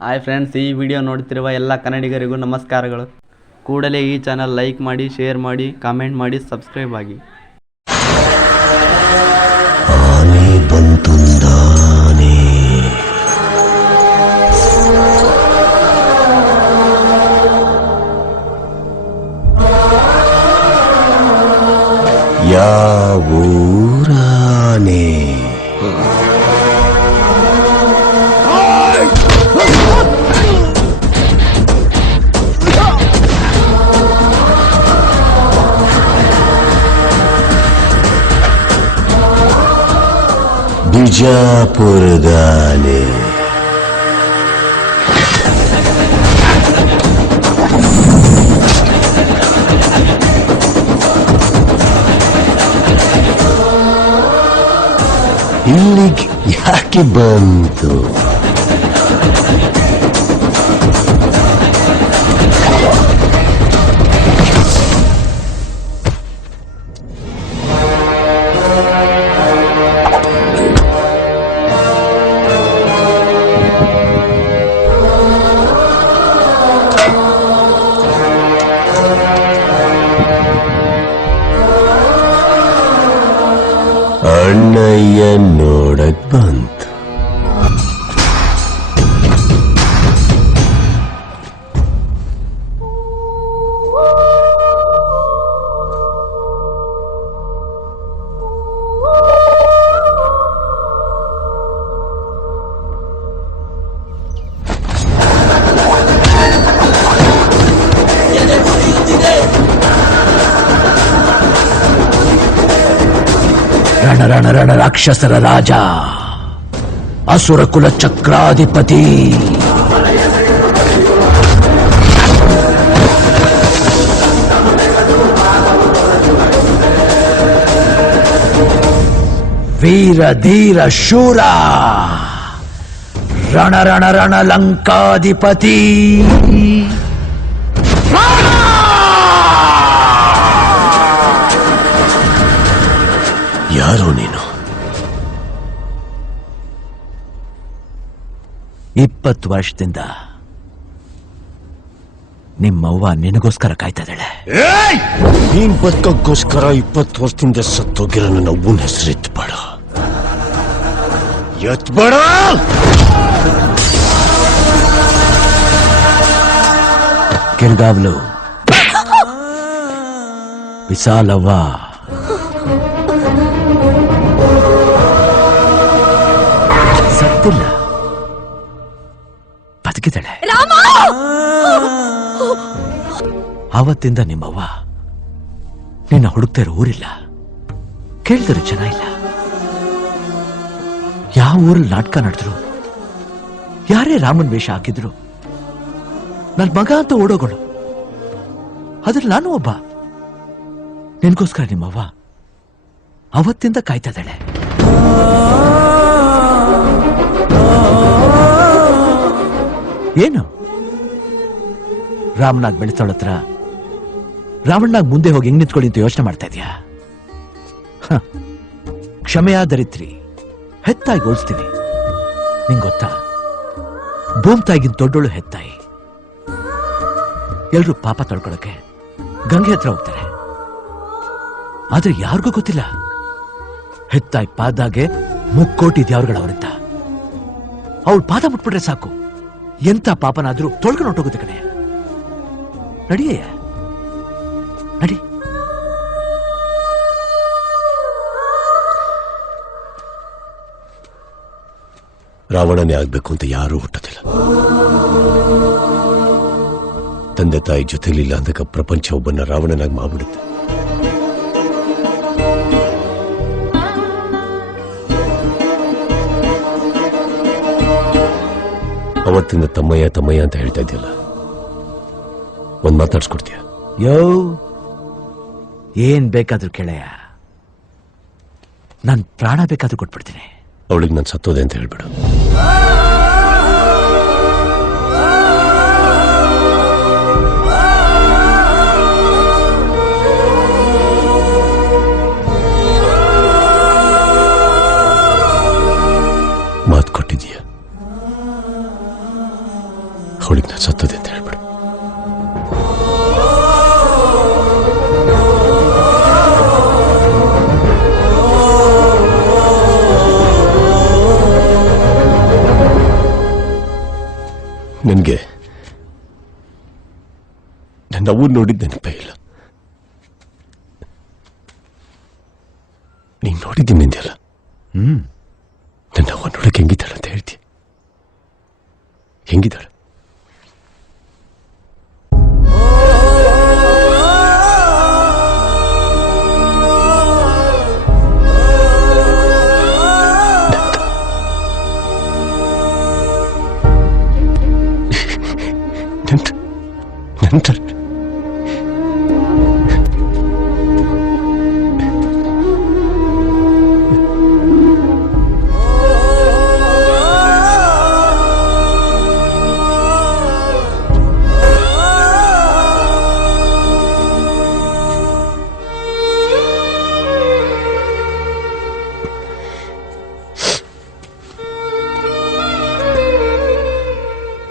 Hi friends, ಈ video ನೋಡ್ತಿರುವ ಎಲ್ಲ ಕನ್ನಡಿಗರಿಗೂ ನಮಸ್ಕಾರಗಳು. ಕೂಡಲೇ ಈ ಚಾನಲ್ ಲೈಕ್ ಮಾಡಿ, ಶೇರ್ ಮಾಡಿ, ಕಾಮೆಂಟ್ ಮಾಡಿ, ಸಬ್ಸ್ಕ್ರೈಬ್ ಆಗಿ. ಆನೆ ಬಂತುಂದಾನೆ ಯಾವೂರಾನೆ ಬಿಜಾಪುರದಾನೆ ಇಲ್ಲಿಗೆ ಯಾಕೆ ಬಂತು? ಅಣ್ಣಯ್ಯ ನೋಡಕ್ ಬಂತು. ರಣರಣ ರಾಕ್ಷಸರ ರಾಜ, ಅಸುರ ಕುಲ ಚಕ್ರಾಧಿಪತಿ, ವೀರ ಧೀರ ಶೂರ, ರಣ ಲಂಕಾಧಿಪತಿ, ಯಾರು ನೀನು? 20 ವರ್ಷದಿಂದ ನಿಮ್ಮವ್ವ ನಿನಗೋಸ್ಕರ ಕಾಯ್ತಾ ಇದ್ದಾಳೆ. ನೀನ್ ಬದುಕೋಸ್ಕರ 20 ವರ್ಷದಿಂದ ಸತ್ತೋಗಿರೋ ನನ್ನ ಅವ್ವನ ಹೆಸರು ಎತ್ಬೇಡ. ಕಿರ್ಗಾವ್ಲು ವಿಶಾಲವ್ವ ಸತ್ತಿಲ್ಲ, ಬದುಕಿದ್ದಾಳೆ. ಆವತ್ತಿಂದ ನಿಮ್ಮವ್ವ ನಿನ್ನ ಹುಡುಕ್ತಾ ಇರೋ ಊರಿಲ್ಲ, ಕೇಳಿದ್ರು ಜನ ಇಲ್ಲ. ಯಾವ ಊರಲ್ಲಿ ನಾಟಕ ನಡೆದ್ರು, ಯಾರೇ ರಾಮನ್ ವೇಷ ಹಾಕಿದ್ರು, ನನ್ ಮಗ ಅಂತ ಓಡೋಗಳು. ಅದ್ರಲ್ಲಿ ನಾನು ಒಬ್ಬ. ನಿನ್ಗೋಸ್ಕರ ನಿಮ್ಮವ್ವ ಅವತ್ತಿಂದ ಕಾಯ್ತಾ ಇದ್ದಾಳೆ. ಏನು ರಾಮನಾಗ್ ಬೆಳೆಸೋಳತ್ರ ರಾವಣನಾಗ್ ಮುಂದೆ ಹೋಗಿ ಹೆಂಗ್ ನಿಂತ್ಕೊಳ್ಳಿ ಅಂತ ಯೋಚನೆ ಮಾಡ್ತಾ ಇದೀಯಾ? ಕ್ಷಮೆಯ ದರಿತ್ರಿ, ಹೆತ್ತಾಯಿ ಗೋಳಿಸ್ತೀನಿ. ನಿಂಗ್ ಗೊತ್ತಾ, ಭೂಮ್ತಾಯಿಗಿಂತ ದೊಡ್ಡೋಳು ಹೆತ್ತಾಯಿ. ಎಲ್ರು ಪಾಪ ತೊಳ್ಕೊಳಕ್ಕೆ ಗಂಗೆ ಹತ್ರ ಹೋಗ್ತಾರೆ. ಆದ್ರೆ ಯಾರಿಗೂ ಗೊತ್ತಿಲ್ಲ, ಹೆತ್ತಾಯಿ ಪಾದಾಗೆ 3 ಕೋಟಿ ದ್ಯಾವ್ರುಗಳವರಿದ್ದ. ಅವಳು ಪಾದ ಮುಟ್ಬಿಟ್ರೆ ಸಾಕು, ಎಂತ ಪಾಪನಾದ್ರೂ ತೊಳ್ಕೊಂಡು ಹೊಟ್ಟೋಗುತ್ತೆ ಕಣೆ. ನಡಿಯಯ್ಯ, ನಡಿ. ರಾವಣನೇ ಆಗ್ಬೇಕು ಅಂತ ಯಾರೂ ಹುಟ್ಟೋದಿಲ್ಲ. ತಂದೆ ತಾಯಿ ಜೊತೆಲಿಲ್ಲ ಅಂದಾಗ ಪ್ರಪಂಚ ಒಬ್ಬನ ರಾವಣನಾಗಿ ಮಾಡ್ಬಿಡುತ್ತೆ. ಅವತ್ತಿಂದ ತಮ್ಮಯ್ಯ ಅಂತ ಹೇಳ್ತಾ ಇದೆಯಲ್ಲ, ಒಂದ್ ಮಾತಾಡ್ಸ್ಕೊಡ್ತೀಯ? ಯೋ, ಏನ್ ಬೇಕಾದ್ರೂ ಕೇಳಯ್ಯ, ನಾನ್ ಪ್ರಾಣ ಬೇಕಾದ್ರೂ ಕೊಟ್ಬಿಡ್ತೀನಿ. ಅವಳಿಗೆ ನಾನು ಸತ್ತೋದೆ ಅಂತ ಹೇಳ್ಬಿಡು. ಅವಳಿಗೆ ನಾನು ಸತ್ತದೆ ಅಂತ ಹೇಳ್ಬಿಡು. ನನಗೆ ನನ್ನ ಅವ್ವ ನೋಡಿದ ನೆನಪೇ ಇಲ್ಲ. ನೀನು ನೋಡಿದ್ದೀನಿ ನಿಂದೆಲ್ಲ. ನನ್ನ ಅವ್ವ ನೋಡಕ್ಕೆ ಹೆಂಗಿದ್ದಾಳೆ ಅಂತ ಹೇಳ್ತೀಯ? ಹೆಂಗಿದ್ದಾಳೆ? ನಂತರ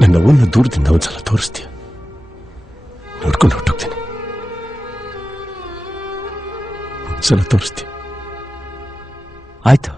ನನ್ನ ಅವ್ವನ್ನ ದೂರದಿಂದ ಒಂದ್ಸಲ ತೋರಿಸ್ತೀಯ? ನೋಡ್ಕೊಂಡು ಹೊಟ್ಟೋಗ್ತೀನಿ. ಒಂದ್ಸಲ ತೋರಿಸ್ತೀಯ? ಆಯ್ತು.